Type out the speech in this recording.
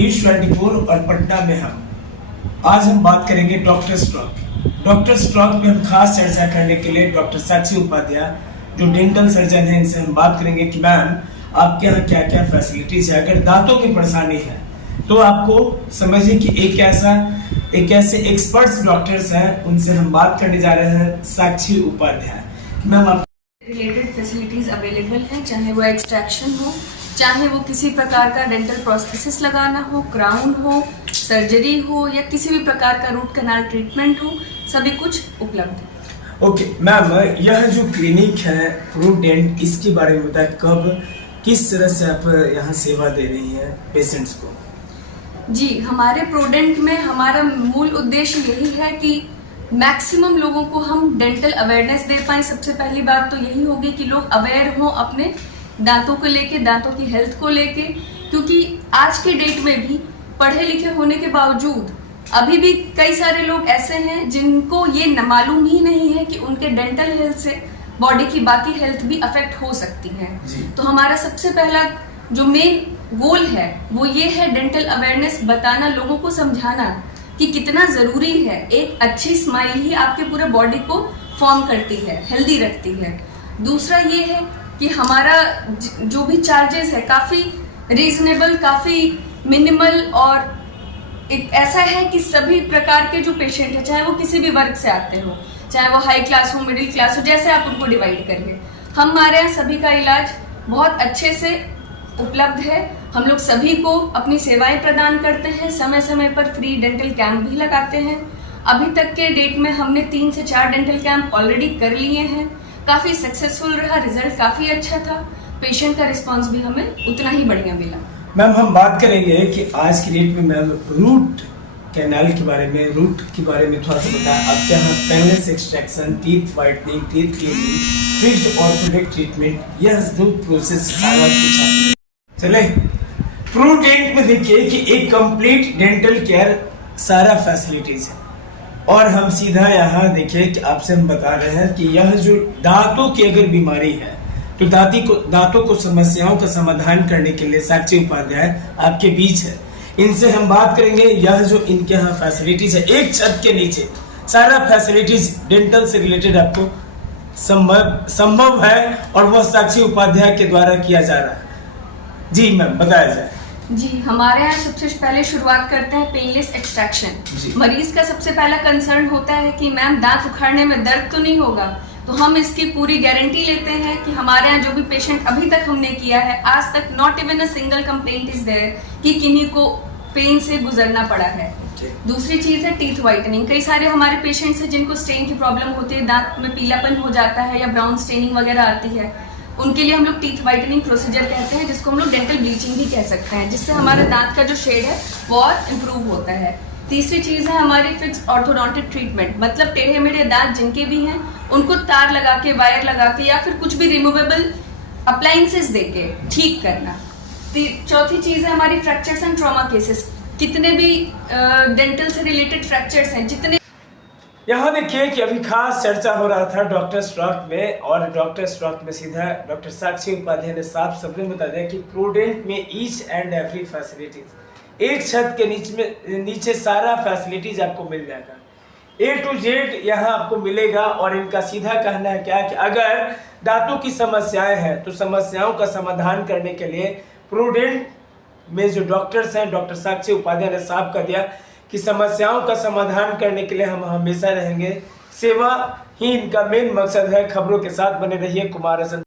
News 24 और पटना में हम आज बात करेंगे डॉक्टर स्ट्रॉक पे हम खास चर्चा करने के लिए डॉक्टर साक्षी उपाध्याय जो डेंटल सर्जन है इनसे हम बात करेंगे कि मैम आपके यहाँ क्या क्या फैसिलिटीज है। अगर दांतों की परेशानी है तो आपको समझिए कि एक ऐसे एक्सपर्ट्स डॉक्टर्स हैं, उनसे हम बात करने जा रहे हैं साक्षी उपाध्याय। मैम आप रिलेटेड फैसिलिटीज अवेलेबल हैं, चाहे वो एक्सट्रैक्शन हो, चाहे वो किसी प्रकार का डेंटल प्रोस्थेसिस लगाना हो, क्राउन हो, सर्जरी हो या किसी भी प्रकार का रूट कैनाल ट्रीटमेंट हो, सभी कुछ उपलब्ध है। ओके मैम, यह जो क्लिनिक है रूट डेंट, इसके बारे में बताएं, कब किस तरह से आप यहाँ सेवा दे रही हैं पेशेंट्स को? जी, हमारे प्रोडेंट में हमारा मूल उद्देश्य यही है कि मैक्सिमम लोगों को हम डेंटल अवेयरनेस दे पाएं। सबसे पहली बात तो यही होगी कि लोग अवेयर हों अपने दांतों को लेके, दांतों की हेल्थ को लेके, क्योंकि आज के डेट में भी पढ़े लिखे होने के बावजूद अभी भी कई सारे लोग ऐसे हैं जिनको ये मालूम ही नहीं है कि उनके डेंटल हेल्थ से बॉडी की बाकी हेल्थ भी अफेक्ट हो सकती है। तो हमारा सबसे पहला जो मेन गोल है वो ये है डेंटल अवेयरनेस बताना, लोगों को समझाना कि कितना जरूरी है। एक अच्छी स्माइल ही आपके पूरे बॉडी को फॉर्म करती है, हेल्दी रखती है। दूसरा ये है कि हमारा जो भी चार्जेस है काफी रीजनेबल, काफी मिनिमल और एक ऐसा है कि सभी प्रकार के जो पेशेंट है, चाहे वो किसी भी वर्ग से आते हो, चाहे वो हाई क्लास हो, मिडिल क्लास हो, जैसे आप उनको डिवाइड करिए, हमारे यहाँ सभी का इलाज बहुत अच्छे से उपलब्ध है। हम लोग सभी को अपनी सेवाएं प्रदान करते हैं, समय समय पर फ्री डेंटल कैंप भी लगाते हैं। अभी तक के डेट में हमने 3 से 4 डेंटल कैंप ऑलरेडी कर लिए हैं, काफी सक्सेसफुल रहा, रिजल्ट काफी अच्छा था, पेशेंट का रिस्पांस भी हमें उतना ही बढ़िया मिला। मैम हम बात करेंगे कि आज की डेट में मैम रूट कैनाल के बारे में, रूट के बारे में थोड़ा सा बताएं। आपके यहाँ painless extraction, teeth whitening, teeth cleaning, fixed orthodontic treatment, यह जो प्रोसेस सारा कुछ चले प्रूडेंट में देखिए कि एक कंप्लीट डेंटल केयर सारा फैसिलिटीज है। और हम सीधा यहाँ देखिए कि आपसे हम बता रहे हैं कि यह जो दांतों की अगर बीमारी है तो दांतों को समस्याओं का समाधान करने के लिए साक्षी उपाध्याय आपके बीच है। इनसे हम बात करेंगे यह जो इनके यहाँ फैसिलिटीज है, एक छत के नीचे सारा फैसिलिटीज डेंटल से रिलेटेड आपको संभव है और वह साक्षी उपाध्याय के द्वारा किया जा रहा है। जी मैम बताया जाए। जी, हमारे यहाँ सबसे पहले शुरुआत करते हैं पेनलेस एक्सट्रैक्शन। मरीज का सबसे पहला कंसर्न होता है कि मैम दांत उखाड़ने में दर्द तो नहीं होगा, तो हम इसकी पूरी गारंटी लेते हैं कि हमारे यहाँ जो भी पेशेंट अभी तक हमने किया है, आज तक not even a single complaint is there कि किन्हीं को पेन से गुजरना पड़ा है। दूसरी चीज है टीथ व्हाइटनिंग। कई सारे हमारे पेशेंट्स हैं जिनको स्टेन की प्रॉब्लम होती है, दांत में पीलापन हो जाता है या ब्राउन स्टेनिंग वगैरह आती है, उनके लिए हम लोग टीथ व्हाइटनिंग प्रोसीजर कहते हैं, जिसको हम लोग डेंटल ब्लीचिंग भी कह सकते हैं, जिससे हमारे दांत का जो शेड है वो और इम्प्रूव होता है। तीसरी चीज है हमारी फिक्स्ड ऑर्थोडोंटिक ट्रीटमेंट, मतलब टेढ़े मेढ़े दांत जिनके भी हैं उनको तार लगा के, वायर लगा के या फिर कुछ भी रिमूवेबल अप्लायंसेस देके ठीक करना। चौथी चीज है हमारी फ्रैक्चर्स एंड ट्रॉमा केसेस। कितने भी डेंटल से रिलेटेड फ्रैक्चर्स हैं, जितने यहाँ देखिए कि अभी खास चर्चा हो रहा था डॉक्टर स्ट्रॉक में, और डॉक्टर स्ट्रॉक में सीधा डॉक्टर साक्षी उपाध्याय ने साफ शब्दों में बता दिया कि प्रूडेंट में ईच एंड एवरी फैसिलिटीज, एक छत के नीचे सारा फैसिलिटीज आपको मिल जाएगा, A to Z यहाँ आपको मिलेगा। और इनका सीधा कहना है क्या कि अगर दांतों की समस्याएं हैं तो समस्याओं का समाधान करने के लिए प्रूडेंट में जो डॉक्टर्स हैं, डॉक्टर साक्षी उपाध्याय ने साफ कर दिया कि समस्याओं का समाधान करने के लिए हम हमेशा रहेंगे। सेवा ही इनका मेन मकसद है। खबरों के साथ बने रहिए। कुमार हसन।